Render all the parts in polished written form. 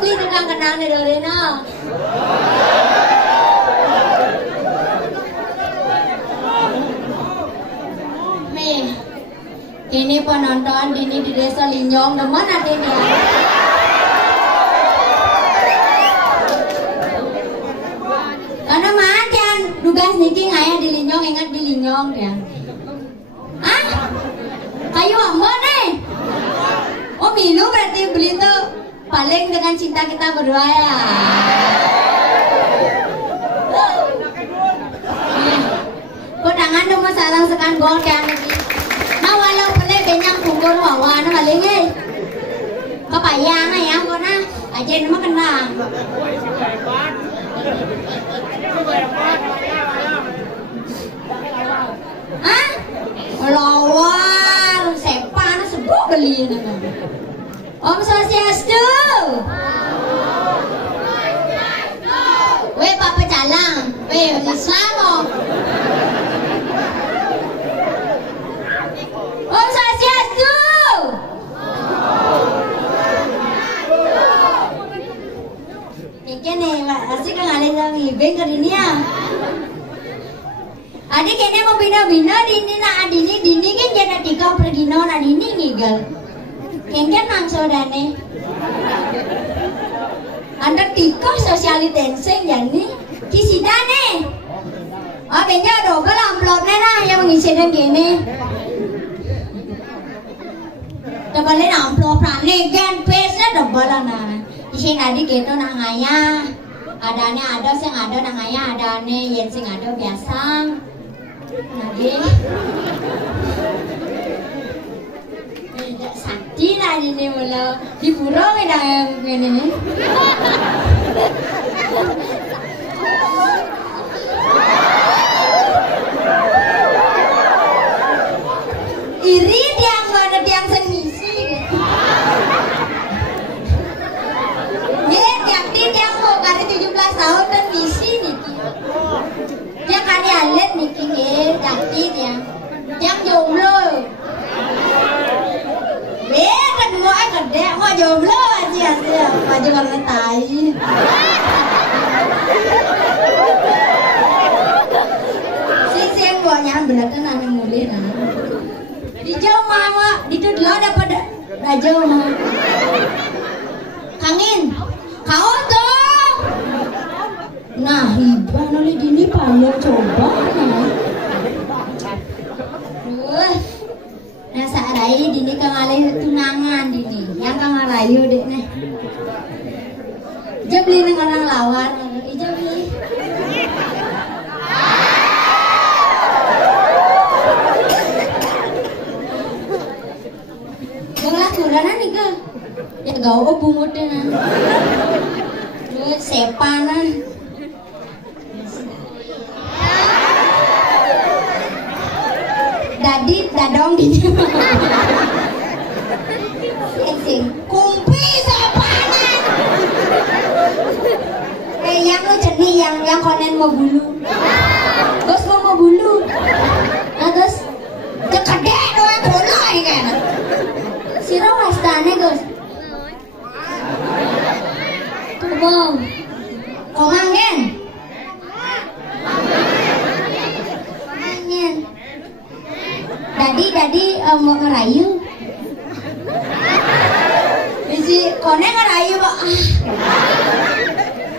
li dengan kenang ni dari na. Me, ini penonton ini di desa Linyong, teman ada ni. Karena makan tugas niki ngaya di Linyong, ingat di Linyong ya. Hah? Kayu aman nih? Oh Milu berarti beli tuh paling dengan cinta kita berdua ya. Kau tangan dong masalah sekan gol kan lagi. Nah walau boleh banyak tunggu wawa na paling eh. Kapayang ya kau na aja nama kenang. Hah? Lawan sepan sebut beli nama. Om Swastiastu. Weh Papa Calang, weh Islam om. Om Swastiastu. Kene asik kan ada yang ngibeng ke dunia. Adik kene mau bina-bina dini na dini kan jadi tiga pergi na dini ngigal. Kene nang sodane. Anda tiga social distancing yani kisidane. Oh kayaknya double amplopnya lah yang mengisi dan kene. Double amplop rane kan pesa double lah. Sing adik gitu nang ayah, adanya ada sing ada nang ayah adane yen sing ada biasa. Nadi, sakti lah ini mula di pura medang ini. Iri tiang mana tiang sengisi. Yang mau kali 17 tahun dan misi niki. Yang kali alet niki jakti yang jomblo. Kan mau gede mau jomblo aja maju banget tai. Sing buahnya bener kan ane mulai nah. Di jauh mama, di tu dulu ada pada jauh mama. Kangin. Kau dong. Nah, hibah nolih dini payah coba. Nah, saat rai dini kangalih tunangan dini. Yang kangarayu dek nih. Ija beli dengan orang lawan. Ija beli. Janganlah kurang nih ke. Ya gaul bungut deh nah. Sepanan. Dadit dadong di sing kumpi sepanan. Yang lu jenih yang konen mau bulu. Terus mau bulu. Nah terus cekadek doang boleh kan. Siro wastane Gus. Tubong. Kongangen. Kongangen. Dadi mau ngerayu. Bisi kone ngerayu kok.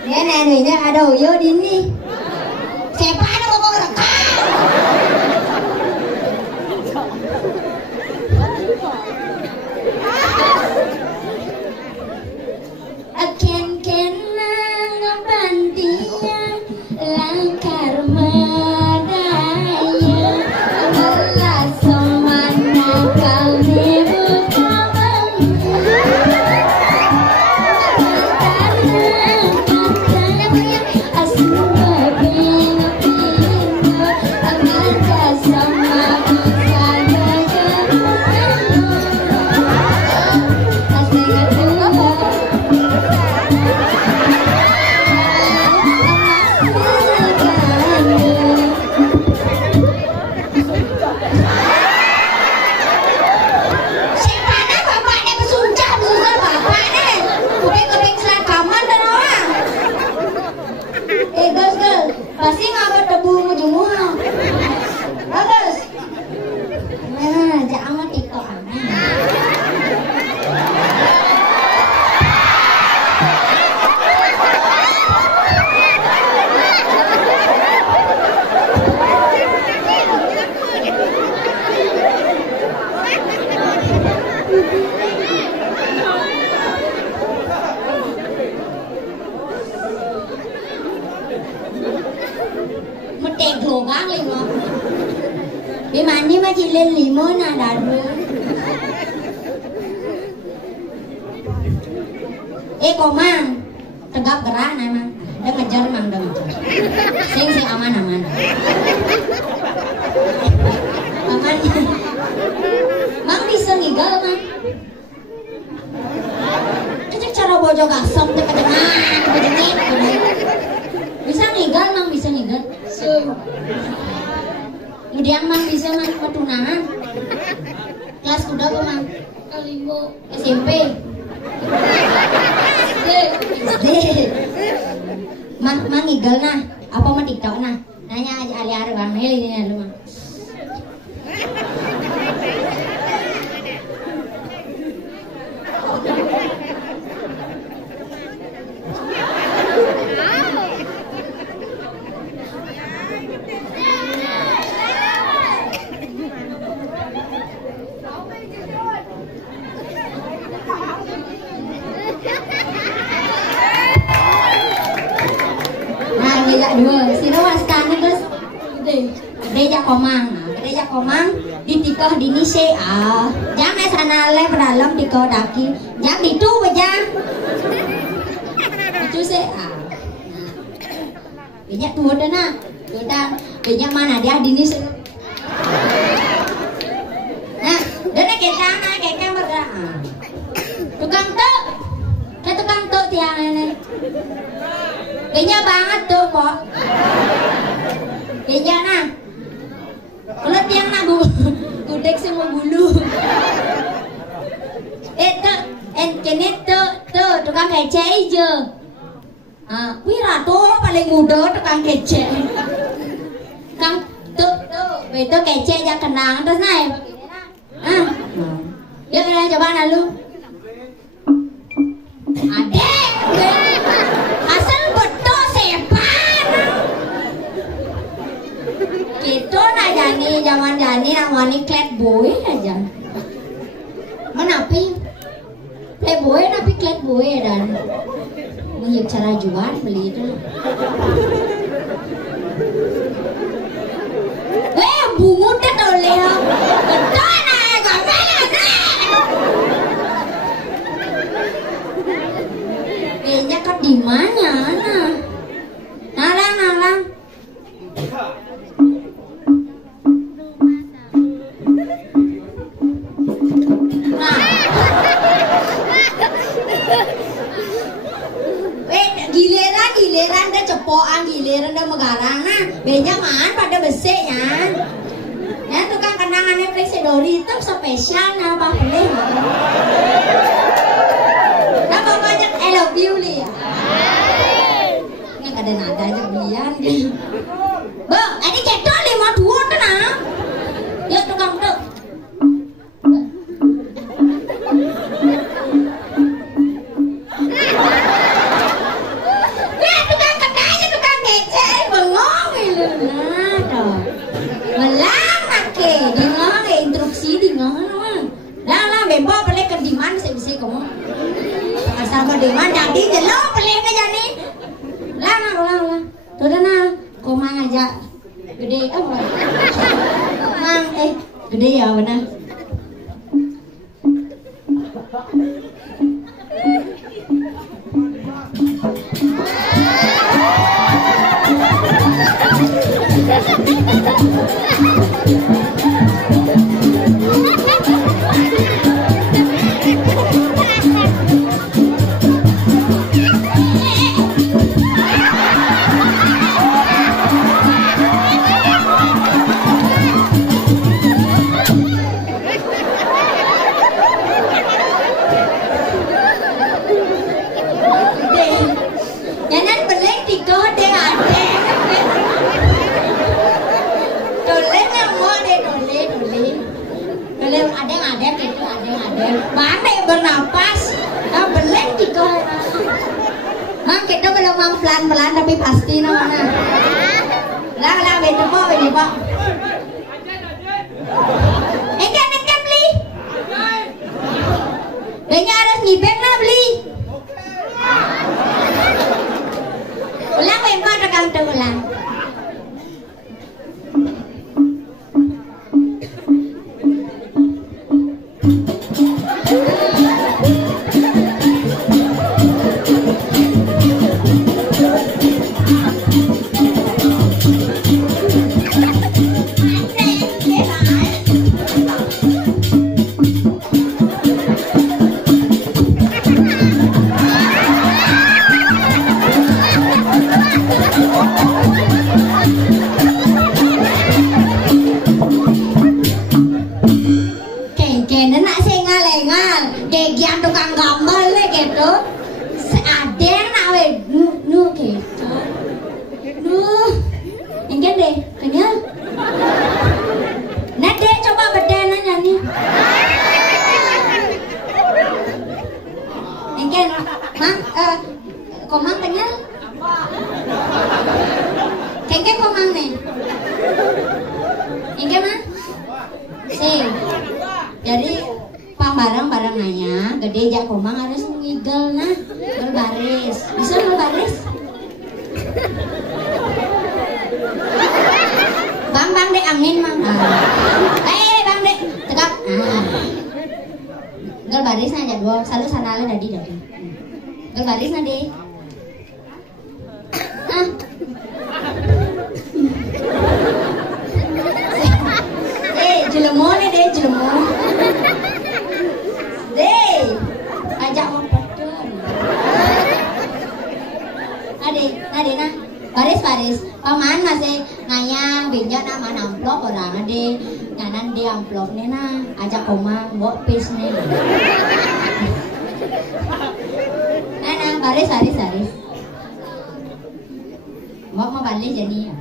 Ya neneknya ada uyo dini. Siapa ada kok rekam. Asma gang limo. Di mandi mah cilin limo nah dadu. Komang tegap gerak emang. Dia ngejar mang dong. Sing aman. Aman. Mang bisa ngigal mang. Cecek cara bojo gasem teh kedengan bejengit. Bisa ngigal mang bisa ngigal. Kemudian mang bisa mang petunahan. Kelas kuda kok mang. Kalimo SMP. SD. Mang ngigal nah. Apa mah TikTok nah? Nanya aja ali-ali bang ini lu mang. Dua, sino wastani guys, gereja komang, ditikah dini se jangan sana le berdalam tikah daki, jangan itu bejang, itu se banyak tua dah nak, banyak mana dia dini se, nah, dia kita bergerak, tukang tok tiang ini. Kayaknya banget tuh kok. Kayaknya nah. Kalau tiang nah gudeg semua bulu. Kene tuh tukang kece aja. Wira tuh paling muda tukang kece. Kang tuh beto kece aja kenang terus naik. Ya coba nah lu. Adek. Asal betul sepan. Gitu nah zaman Jani namanya klet boy aja. Menapi playboy tapi klet boy dan menjadi cara jual beli itu. Bungu deh toleh. Betul nah gambar kayaknya kan di mana nalang giliran dah cepoan giliran dah megarang nah banyak man pada beseknya ya tukang kenangannya Presidori itu spesial nah apa boleh apa banyak I love you li ya nggak ada nada aja biar bang ini cetok 52 tenang ya tukang tuh ya tukang kenanya tukang kece bengong itu nah toh melang nake di ngong instruksi di ngong lah bembo boleh ke di mana bisa kamu asal kau di mana jadi jelok boleh ke jadi lah tuh dah nah komang aja gede apa mang gede ya benar pelan-pelan tapi pasti namanya. Lah betul kok ini kok. Engkan beli. Kayaknya harus ngibeng lah beli. Ulang bempa rekam tuh ulang. Komang kenal? Kengke komang nih. Ingke mah? Sing. Jadi barang-barangannya gede jak komang harus ngigel nah berbaris. Bisa berbaris? Bang dek angin mang. Bang dek tegak. Gel baris na jadwal selalu sanale dadi. Gel baris na deh. Jelemo nih deh jelemo. Deh, ajak ngompeten. Ade nah, baris. Paman masih ngayang binjat nama amplop orang ade. Nganan di amplop nih nah, ajak komang bawa pis nih. Nah, baris. Mau balik jadi ya.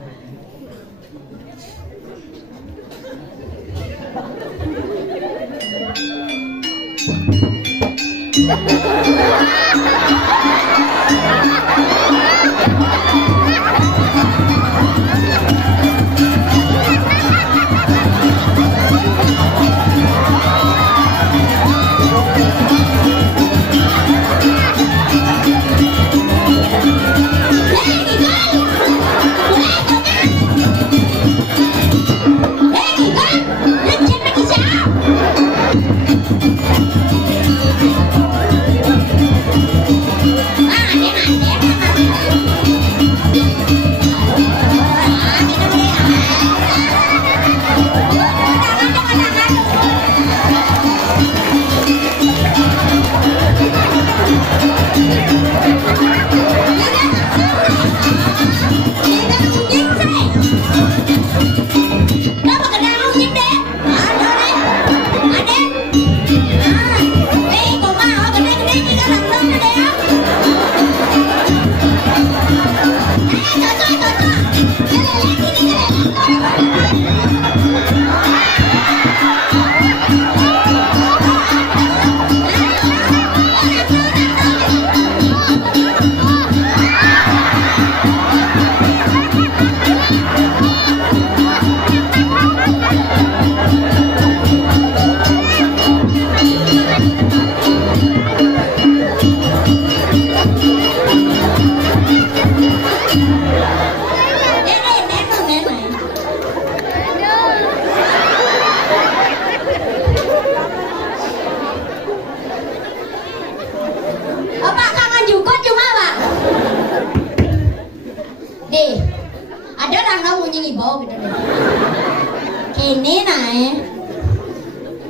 Kene nae,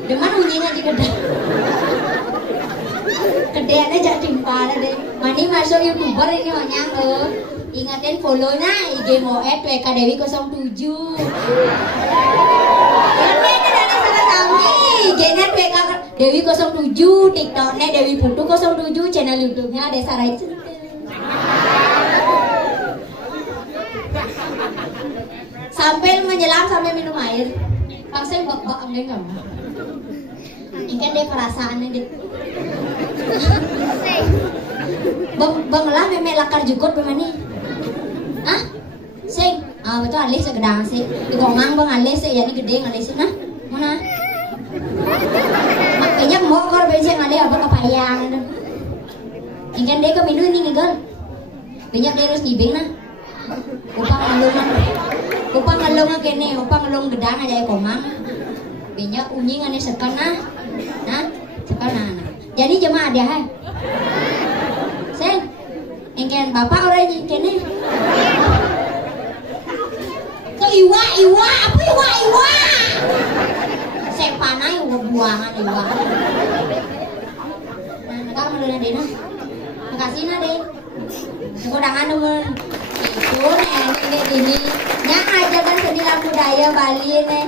deman unying aja gede. Gedeannya jak timpal deh. Mani masuk YouTuber ini banyak ingatin follow na IG Moed WK Dewi 07. Ini dari sana kami. IG-nya WK Dewi 07, TikTok-nya Dewi Putu 07, channel YouTube-nya Desa Raicu. Sampai menyelam sampai minum air. Pangsel bak-bak enggak enggak. Ikan deh perasaannya deh. Bang lah memek lakar jukut bagaimana? Hah? Sing? Betul alis segedang sih. Di Komang bang alis sih, jadi gede ngalis nah. Mana? Makanya mau kor bensin ngalis apa kepayang. Ikan deh ke minum ini gal. Banyak dia harus nyibing nah. Upang ngalung kene, upang ngalung gedang aja Komang. Banyak unying ane sekan nah. Sekan nah. Jadi jemaah dia hai. Sen, engken bapak orang kene. Ke iwa, apa iwa? Sen panai buangan iwa. Nah, nekang meluna dena. Makasih na deh. Kudangan nemen. Itu nih ini. Yang ajaran seni budaya Bali nih.